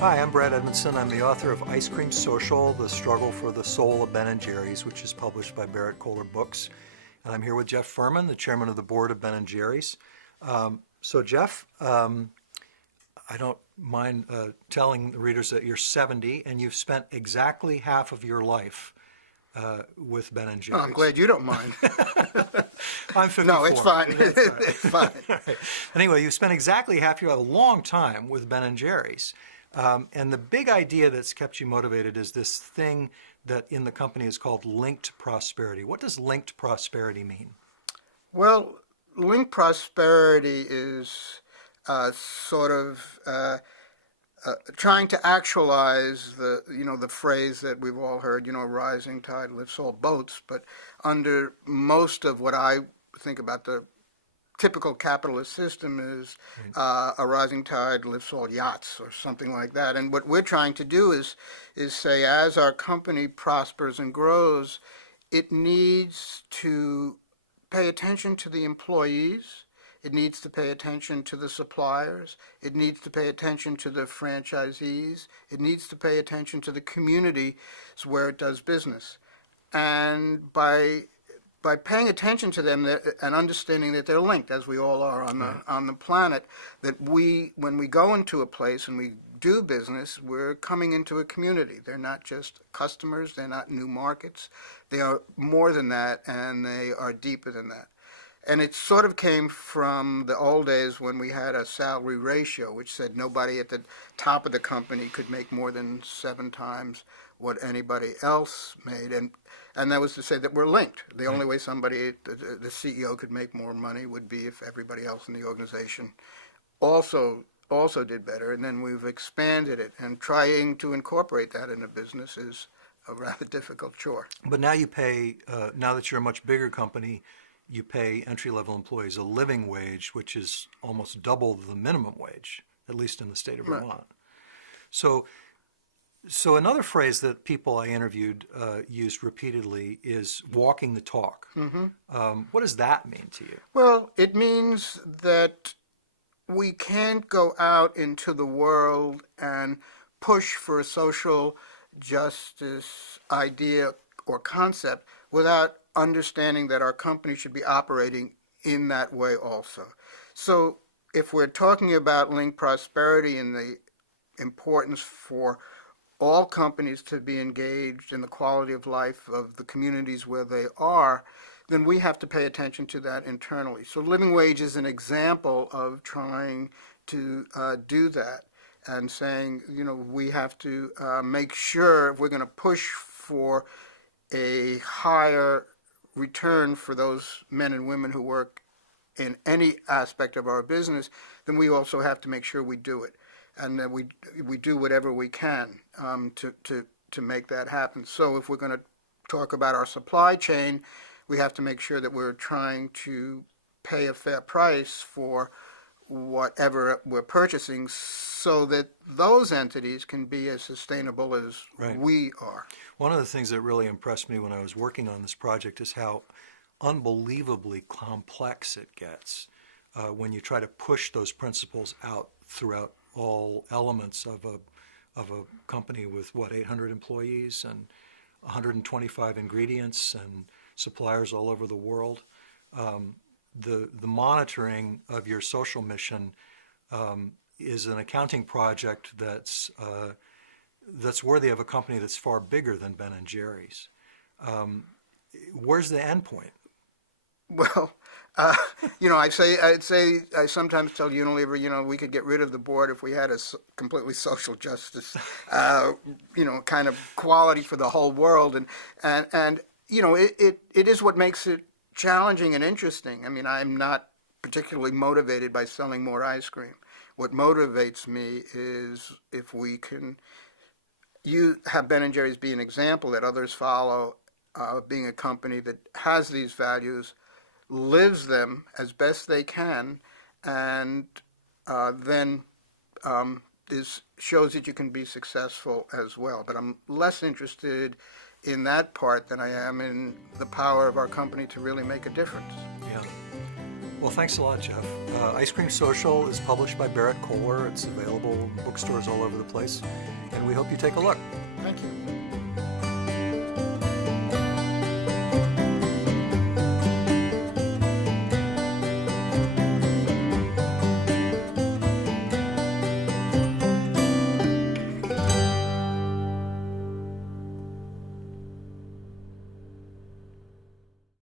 Hi, I'm Brad Edmondson. I'm the author of Ice Cream Social, The Struggle for the Soul of Ben & Jerry's, which is published by Barrett Kohler Books. And I'm here with Jeff Furman, the chairman of the board of Ben & Jerry's. So Jeff, I don't mind telling the readers that you're 70 and you've spent exactly half of your life with Ben & Jerry's. Oh, I'm glad you don't mind. I'm 54. No, it's fine. It's fine. Right. Anyway, you spent exactly half your life, a long time with Ben & Jerry's. And the big idea that's kept you motivated is this thing that in the company is called linked prosperity. What does linked prosperity mean? Well, linked prosperity is sort of trying to actualize the phrase that we've all heard, rising tide lifts all boats. But under most of what I think about the typical capitalist system is a rising tide lifts all yachts or something like that. And what we're trying to do is say, as our company prospers and grows, it needs to pay attention to the employees. It needs to pay attention to the suppliers. It needs to pay attention to the franchisees. It needs to pay attention to the communities where it does business. And by paying attention to them and understanding that they're linked, as we all are on the planet, that when we go into a place and we do business, we're coming into a community. They're not just customers. They're not new markets. They are more than that, and they are deeper than that. And it sort of came from the old days when we had a salary ratio, which said nobody at the top of the company could make more than 7 times what anybody else made. And that was to say that we're linked. The only way somebody, the CEO, could make more money would be if everybody else in the organization also did better. And then we've expanded it, and trying to incorporate that in a business is a rather difficult chore. But now you pay, now that you're a much bigger company, you pay entry-level employees a living wage, which is almost double the minimum wage, at least in the state of Vermont. So another phrase that people I interviewed used repeatedly is walking the talk. Mm-hmm. What does that mean to you? Well, it means that we can't go out into the world and push for a social justice idea or concept without understanding that our company should be operating in that way also. So if we're talking about linked prosperity and the importance for all companies to be engaged in the quality of life of the communities where they are, then we have to pay attention to that internally. So living wage is an example of trying to do that and saying, we have to make sure if we're going to push for a higher return for those men and women who work in any aspect of our business, then we also have to make sure we do it, and that we do whatever we can to make that happen. So if we're going to talk about our supply chain, we have to make sure that we're trying to pay a fair price for whatever we're purchasing, so that those entities can be as sustainable as we are. One of the things that really impressed me when I was working on this project is how unbelievably complex it gets when you try to push those principles out throughout all elements of a company with 800 employees and 125 ingredients and suppliers all over the world. The monitoring of your social mission is an accounting project that's worthy of a company that's far bigger than Ben & Jerry's. Where's the end point? Well, I sometimes tell Unilever, we could get rid of the board if we had a completely social justice, kind of quality for the whole world, and it is what makes it challenging and interesting. I mean, I'm not particularly motivated by selling more ice cream. What motivates me is if we can have Ben & Jerry's be an example that others follow, being a company that has these values, lives them as best they can, and then shows that you can be successful as well. But I'm less interested in that part than I am in the power of our company to really make a difference. Yeah. Well, thanks a lot, Jeff. Ice Cream Social is published by Barrett Kohler. It's available in bookstores all over the place, and we hope you take a look. Thank you.